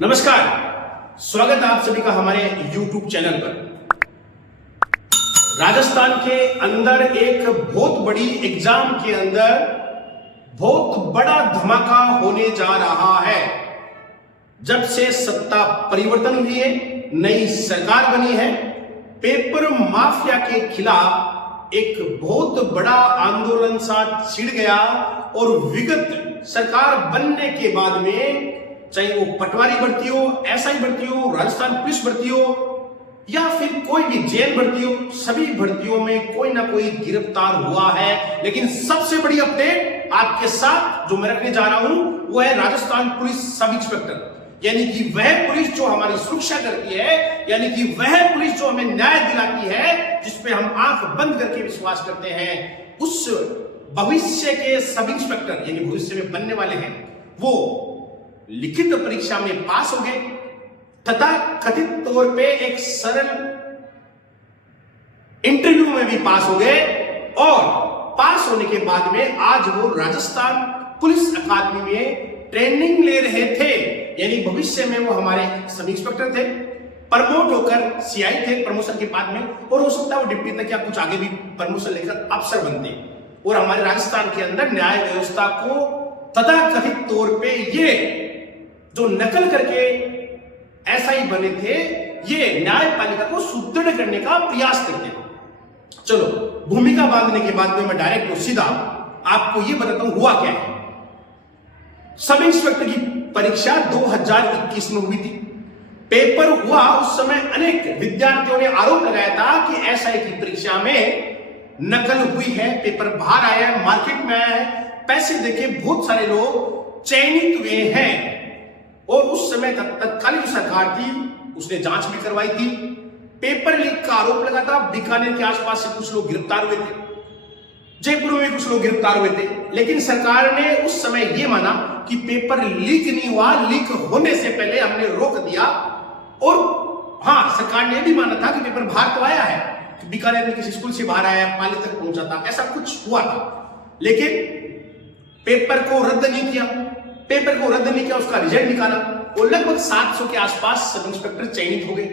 नमस्कार, स्वागत है आप सभी का हमारे YouTube चैनल पर। राजस्थान के अंदर एक बहुत बड़ी एग्जाम के अंदर बहुत बड़ा धमाका होने जा रहा है। जब से सत्ता परिवर्तन हुई है, नई सरकार बनी है, पेपर माफिया के खिलाफ एक बहुत बड़ा आंदोलन सा छिड़ गया और विगत सरकार बनने के बाद में चाहे वो पटवारी भर्ती हो, एसआई भर्ती हो, राजस्थान पुलिस भर्ती हो या फिर कोई भी जेल भर्ती हो, सभी भर्तियों में कोई ना कोई गिरफ्तार हुआ है। लेकिन सबसे बड़ी अपडेट आपके साथ जो मैं रखने जा रहा हूं वो है राजस्थान पुलिस सब इंस्पेक्टर, यानी कि वह पुलिस जो हमारी सुरक्षा करती है, यानी कि वह पुलिस जो हमें न्याय दिलाती है, जिसपे हम आंख बंद करके विश्वास करते हैं। उस भविष्य के सब इंस्पेक्टर यानी भविष्य में बनने वाले हैं, वो लिखित परीक्षा में पास हो गए तथा कथित तौर पे एक सरल इंटरव्यू में भी पास हो गए और पास होने के बाद में आज वो राजस्थान पुलिस अकादमी में ट्रेनिंग ले रहे थे। यानी भविष्य में वो हमारे सब इंस्पेक्टर थे, प्रमोट होकर सीआई थे प्रमोशन के बाद में, और हो सकता है वो डिप्टी तक या कुछ आगे भी प्रमोशन लेकर अफसर बनते और हमारे राजस्थान के अंदर न्याय व्यवस्था को तथा कथित तौर पे ये जो नकल करके एसआई बने थे, ये न्यायपालिका को सुदृढ़ करने का प्रयास करते थे। चलो, भूमिका बांधने के बाद में मैं डायरेक्ट और सीधा आपको ये बताता हूं हुआ क्या है। सब इंस्पेक्टर की परीक्षा 2021 में हुई थी। पेपर हुआ, उस समय अनेक विद्यार्थियों ने आरोप लगाया था कि एसआई की परीक्षा में नकल हुई है, पेपर बाहर आया है, मार्केट में आया है, पैसे देके बहुत सारे लोग चयनित हुए हैं। और उस समय तत्कालीन सरकार थी, उसने जांच भी करवाई थी। पेपर लीक का आरोप लगा था। बीकानेर के आसपास से कुछ लोग गिरफ्तार हुए थे, जयपुर में कुछ लोग गिरफ्तार हुए थे, लेकिन सरकार ने उस समय यह माना कि पेपर लीक नहीं हुआ, लीक होने से पहले हमने रोक दिया। और हाँ, सरकार ने भी माना था कि पेपर बाहर तो आया है, कि बीकानेर में किसी स्कूल से बाहर आया, पाली तक पहुंचा था, ऐसा कुछ हुआ था, लेकिन पेपर को रद्द नहीं किया। पेपर को रद्द नहीं किया, उसका रिजल्ट निकाला और लगभग 700 के आसपास सब इंस्पेक्टर चयनित हो गए।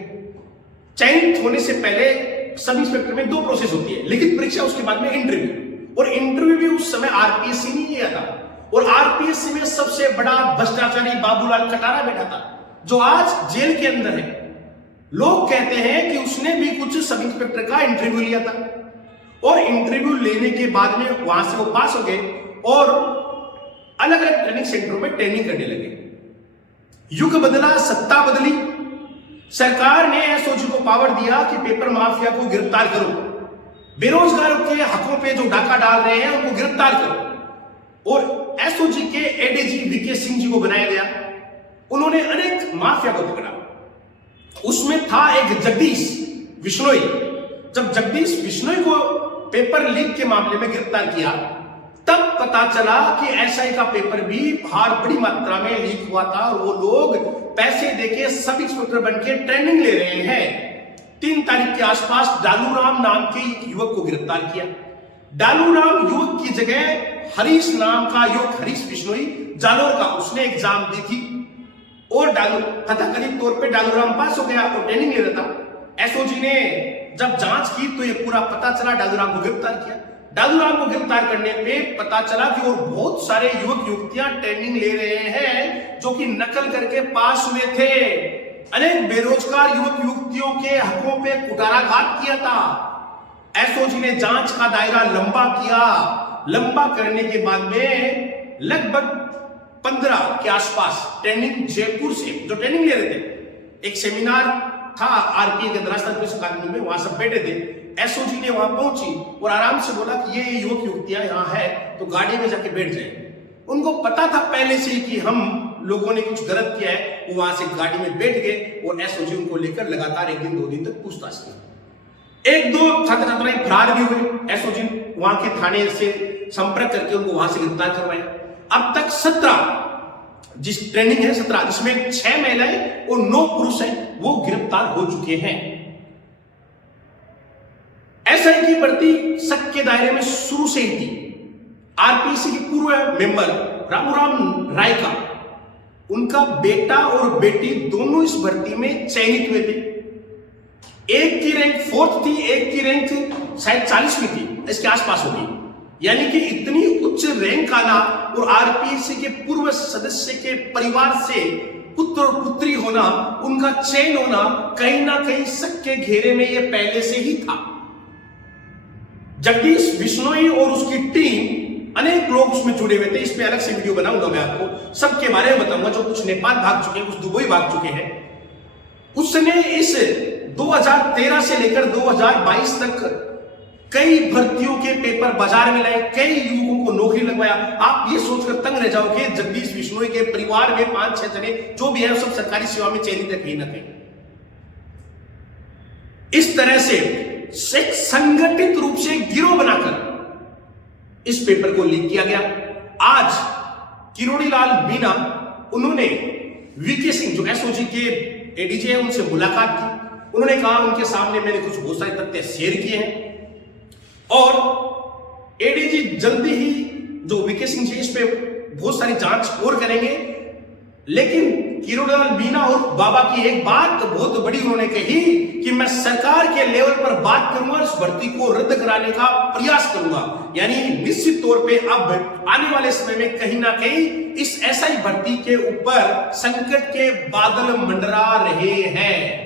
चयनित होने से पहले सब इंस्पेक्टर में 2 प्रोसेस होती है, लिखित परीक्षा, उसके बाद में इंटरव्यू। और इंटरव्यू भी उस समय आरपीएससी ने लिया था, और आरपीएससी में सबसे बड़ा भ्रष्टाचारी बाबूलाल कटारा बैठा था, जो आज जेल के अंदर है। लोग कहते हैं कि उसने भी कुछ सब इंस्पेक्टर का इंटरव्यू लिया था, और इंटरव्यू लेने के बाद में वहां से वो पास हो गए और अलग अलग ट्रेनिंग सेंटरों में ट्रेनिंग करने लगे। युग बदला, सत्ता बदली, सरकार ने एसओजी को पावर दिया कि पेपर माफिया को गिरफ्तार करो, बेरोजगारों के हकों पे जो डाका डाल रहे हैं उनको गिरफ्तार करो। और एसओजी के एडीजी वीके सिंह जी को बनाया गया। उन्होंने अनेक माफिया को पकड़ा। उसमें था एक जगदीश बिश्नोई। जब जगदीश बिश्नोई को पेपर लीक के मामले में गिरफ्तार किया, तब पता चला कि एसआई का पेपर भी बाहर बड़ी मात्रा में लीक हुआ था और वो लोग पैसे देके सब इंस्पेक्टर बनके ट्रेनिंग ले रहे हैं। 3 तारीख के आसपास डालूराम नाम के एक युवक को गिरफ्तार किया। डालूराम युवक की जगह हरीश नाम का युवक, हरीश बिश्नोई जालोर का, उसने एग्जाम दी थी और तथाकथित तौर पे डालूराम पास हो गया और ट्रेनिंग ले रहा था। एसओजी ने जब जांच की तो ये पूरा पता चला, डालूराम को गिरफ्तार किया। डालूराम को गिरफ्तार करने पे पता चला कि और बहुत सारे युवक युवतियां ट्रेनिंग ले रहे हैं जो कि नकल करके पास हुए थे। अनेक बेरोजगार युवक युवतियों के हकों पे कुठाराघात किया था। एसओजी ने जांच का दायरा लंबा किया। लंबा करने के बाद में लगभग 15 के आसपास ट्रेनिंग जयपुर से जो ट्रेनिंग ले रहे थे, एक सेमिनार था आरपीए के राजस्थान पुलिस अकादमी में, वहां सब बैठे थे। एसओजी ने वहां पहुंची और आराम से बोला कि ये युवक युवतियां यहां है तो गाड़ी में जाके बैठ जाए। उनको पता था पहले से ही कि हम लोगों ने कुछ गलत किया है। वो वहां से गाड़ी में बैठ गए और एसओजी उनको लेकर लगातार 1 दिन 2 दिन तक पूछताछ की। 1-2 छात्र छात्राएं फरार भी हुए। एसओजी वहां के थाने से संपर्क करके उनको वहां से गिरफ्तार करवाया। अब तक 17 जिस ट्रेनिंग है 17, जिसमें 6 महिलाएं और 9 पुरुष हैं, वो गिरफ्तार हो चुके हैं। एसआई की भर्ती शक के दायरे में शुरू से ही थी। आरपीसी के पूर्व मेंबर रामूराम राय का उनका बेटा और बेटी दोनों इस भर्ती में चयनित हुए थे। एक की रैंक 4th थी, एक की रैंक शायद 40वीं थी, इसके आसपास होगी। यानी कि इतनी उच्च रैंक आना और आरपीएससी के पूर्व सदस्य के परिवार से पुत्र और पुत्री होना, उनका चयन होना कहीं ना कहीं शक के घेरे में यह पहले से ही था। जगदीश बिश्नोई और उसकी टीम, अनेक लोग उसमें जुड़े हुए थे। इस पे अलग से वीडियो बनाऊंगा, मैं आपको सबके बारे में बताऊंगा। जो कुछ नेपाल भाग चुके हैं, कुछ दुबई भाग चुके हैं। उसने इस 2013 से लेकर 2022 तक कई भर्तियों के पेपर बाजार में लाए, कई युवकों को नौकरी लगवाया। आप ये सोचकर तंग रह जाओगे, जगदीश बिश्नोई के परिवार में 5-6 जने जो भी है सब सरकारी सेवा में चयनित है कहीं ना कहीं। इस तरह से संगठित रूप से गिरोह बनाकर इस पेपर को लीक किया गया। आज किरोड़ीलाल मीणा, उन्होंने वीके सिंह जो एसओजी के एडीजी है उनसे मुलाकात की। उन्होंने कहा उनके सामने मैंने कुछ बहुत सारे तथ्य शेयर किए हैं और एडीजी जल्दी ही जो वीके सिंह जी इस पे बहुत सारी जांच और करेंगे। लेकिन किरोड़ीलाल मीणा और बाबा की एक बात बहुत बड़ी उन्होंने कही कि मैं सरकार के लेवल पर बात करूंगा, इस भर्ती को रद्द कराने का प्रयास करूंगा। यानी निश्चित तौर पे अब आने वाले समय में कहीं ना कहीं इस एसआई भर्ती के ऊपर संकट के बादल मंडरा रहे हैं।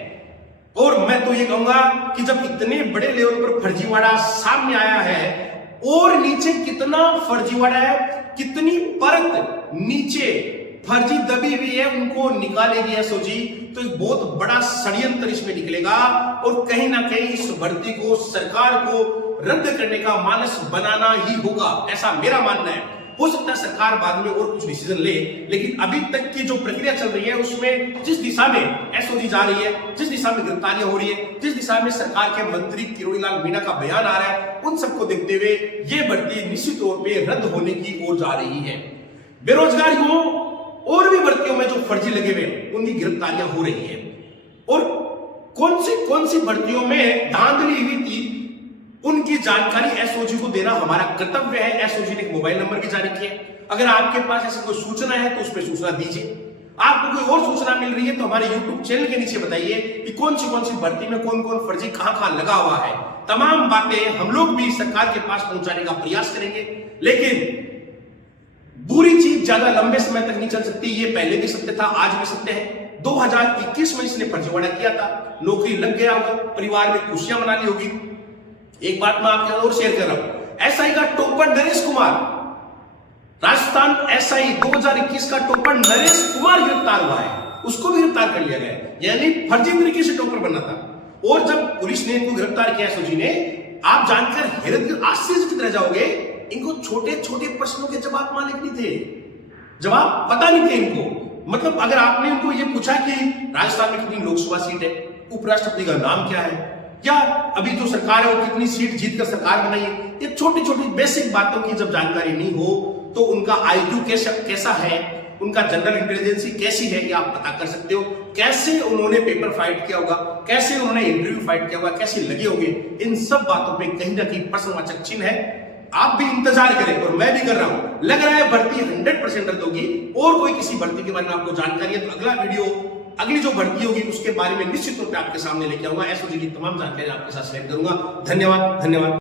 और मैं तो ये कहूंगा कि जब इतने बड़े लेवल पर फर्जीवाड़ा सामने आया है और नीचे कितना फर्जीवाड़ा है, कितनी परत नीचे फर्जी दबी हुई है, उनको निकालेगी एसओजी, तो एक बहुत बड़ा षड्यंत्र इसमें निकलेगा और कहीं ना कहीं इस भर्ती को सरकार को रद्द करने का मानस बनाना ही होगा, ऐसा मेरा मानना है। हो सकता है सरकार बाद में और कुछ डिसीजन ले, लेकिन अभी तक की जो प्रक्रिया चल रही है उसमें जिस दिशा में एसओजी जा रही है, जिस दिशा में गिरफ्तारियां हो रही है, जिस दिशा में सरकार के मंत्री किरोड़ीलाल मीणा का बयान आ रहा है, उन सबको देखते हुए ये भर्ती निश्चित तौर पर रद्द होने की ओर जा रही है। बेरोजगार युवाओं और भी भर्तियों में जो फर्जी लगे हुए उनकी गिरफ्तारियां हो रही है। और कौन सी भर्तियों में धांधली हुई थी उनकी जानकारी एसओजी को देना हमारा कर्तव्य है। एसओजी ने एक मोबाइल नंबर भी जारी किया। अगर आपके पास ऐसी कोई सूचना है तो उस पर सूचना दीजिए। आपको कोई और सूचना मिल रही है तो हमारे यूट्यूब चैनल के नीचे बताइए कि कौन सी भर्ती में कौन कौन फर्जी कहां लगा हुआ है। तमाम बातें हम लोग भी सरकार के पास पहुंचाने का प्रयास करेंगे। लेकिन बुरी चीज ज्यादा लंबे समय तक नहीं चल सकती, ये पहले भी सत्य था, आज भी सत्य है। 2021 में इसने फर्जीवाड़ा किया था, नौकरी लग गया होगा, परिवार में खुशियां मना ली होगी। एक बात मैं आपके साथ और शेयर कर रहा हूं, एसआई का टॉपर नरेश कुमार, राजस्थान एसआई 2021 का टॉपर नरेश कुमार गिरफ्तार हुआ है, उसको भी गिरफ्तार कर लिया गया है। यानी फर्जी तरीके से टॉपर बनना था। और जब पुलिस ने इनको गिरफ्तार किया एसओजी ने, आप जानकर हैरत आश्चर्यचकित रह जाओगे, इनको छोटे छोटे प्रश्नों के जवाब मालिक नहीं थे, जवाब पता नहीं थे इनको। मतलब अगर आपने इनको ये पूछा कि राजस्थान में कितनी लोकसभा सीट है, उपराष्ट्रपति का नाम क्या है, या अभी जो सरकार है वो कितनी सीट जीतकर सरकार बनाई है, ये छोटी छोटी बेसिक बातों की जब जानकारी नहीं हो तो उनका आईक्यू कैसा है, उनका जनरल इंटेलिजेंसी कैसी है, ये आप पता कर सकते हो। कैसे उन्होंने पेपर फाइट किया होगा, कैसे उन्होंने इंटरव्यू फाइट किया होगा, कैसे लगे होंगे, इन सब बातों पे कहीं ना कहीं प्रश्नवाचक चिन्ह है। आप भी इंतजार करें और मैं भी कर रहा हूं। लग रहा है भर्ती 100% रद्द होगी। और कोई किसी भर्ती के बारे में आपको जानकारी है तो अगला वीडियो, अगली जो भर्ती होगी उसके बारे में निश्चित तौर पे आपके सामने लेके आऊंगा। एसओजी की तमाम जानकारी आपके साथ शेयर करूंगा। धन्यवाद।